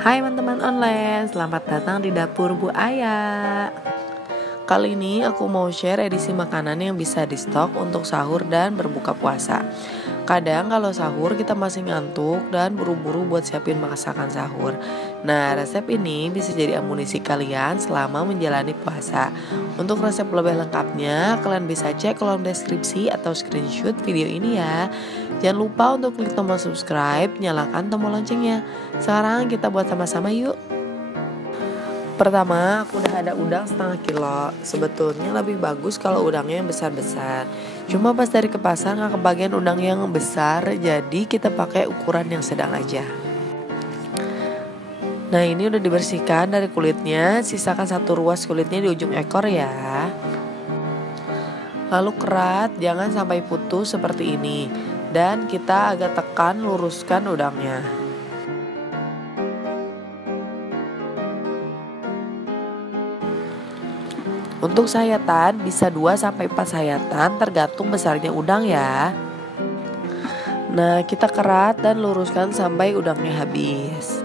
Hai teman-teman online, selamat datang di dapur Bu Aya. Kali ini aku mau share edisi makanan yang bisa di stok untuk sahur dan berbuka puasa. Kadang kalau sahur kita masih ngantuk dan buru-buru buat siapin masakan sahur. Nah, resep ini bisa jadi amunisi kalian selama menjalani puasa. Untuk resep lebih lengkapnya, kalian bisa cek kolom deskripsi atau screenshot video ini ya. Jangan lupa untuk klik tombol subscribe, nyalakan tombol loncengnya. Sekarang kita buat sama-sama yuk. Pertama, aku udah ada udang setengah kilo. Sebetulnya lebih bagus kalau udangnya yang besar-besar. Cuma pas dari ke pasar nggak kebagian udang yang besar, jadi kita pakai ukuran yang sedang aja. Nah, ini udah dibersihkan dari kulitnya. Sisakan satu ruas kulitnya di ujung ekor ya. Lalu kerat, jangan sampai putus seperti ini. Dan kita agak tekan, luruskan udangnya. Untuk sayatan bisa 2-4 sayatan tergantung besarnya udang ya. Nah, kita kerat dan luruskan sampai udangnya habis.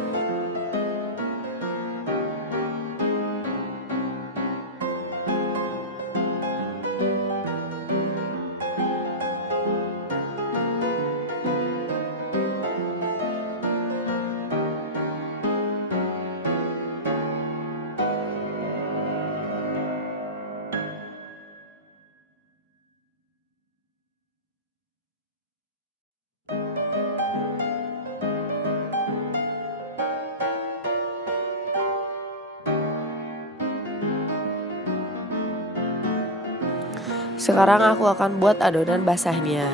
Sekarang aku akan buat adonan basahnya.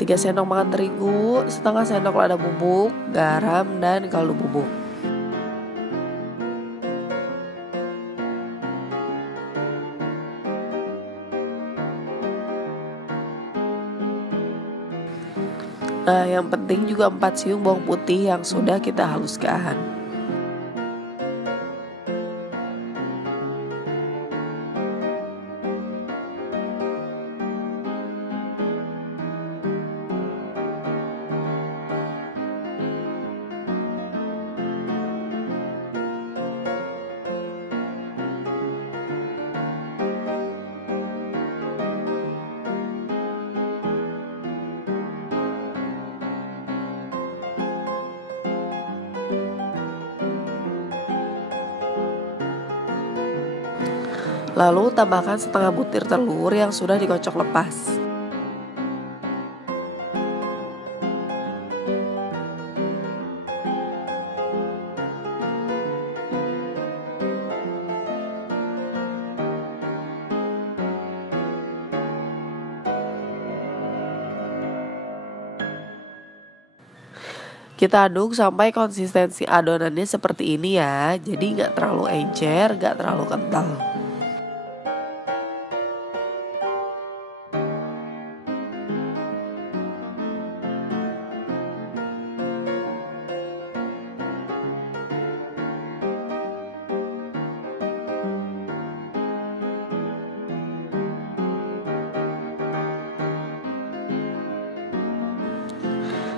Tiga sendok makan terigu, setengah sendok lada bubuk, garam, dan kaldu bubuk. Nah, yang penting juga 4 siung bawang putih yang sudah kita haluskan. Lalu tambahkan setengah butir telur yang sudah dikocok lepas. Kita aduk sampai konsistensi adonannya seperti ini ya. Jadi gak terlalu encer, gak terlalu kental.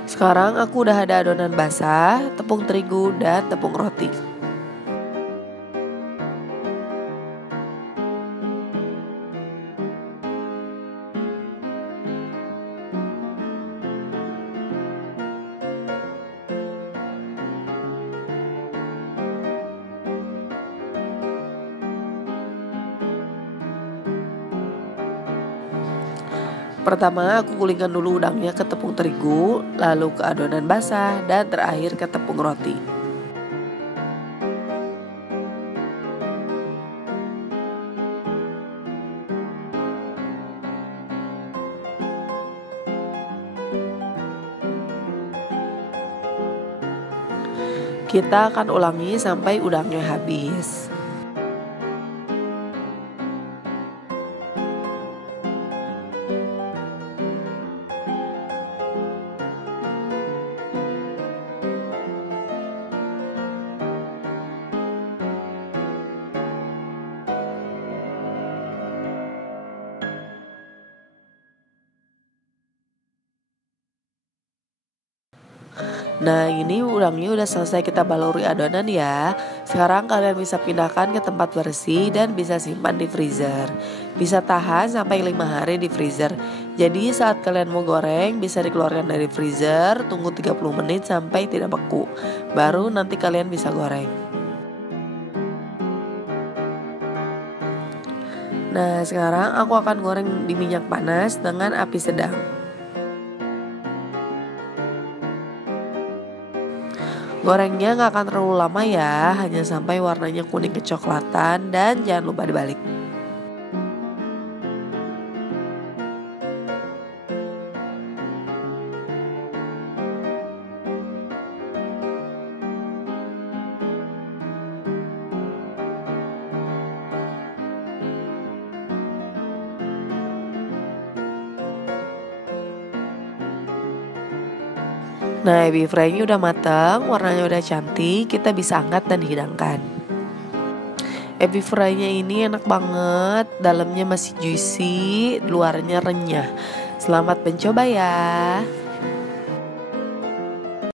Sekarang aku udah ada adonan basah, tepung terigu, dan tepung roti. Pertama aku gulingkan dulu udangnya ke tepung terigu, lalu ke adonan basah, dan terakhir ke tepung roti. Kita akan ulangi sampai udangnya habis. Nah, ini udangnya udah selesai kita baluri adonan ya. Sekarang kalian bisa pindahkan ke tempat bersih dan bisa simpan di freezer. Bisa tahan sampai 5 hari di freezer. Jadi saat kalian mau goreng bisa dikeluarkan dari freezer, tunggu 30 menit sampai tidak beku. Baru nanti kalian bisa goreng. Nah, sekarang aku akan goreng di minyak panas dengan api sedang. Gorengnya gak akan terlalu lama ya, hanya sampai warnanya kuning kecoklatan dan jangan lupa dibalik. Nah, ebi fry-nya udah matang, warnanya udah cantik, kita bisa angkat dan hidangkan. Ebi fry-nya ini enak banget, dalamnya masih juicy, luarnya renyah. Selamat mencoba ya.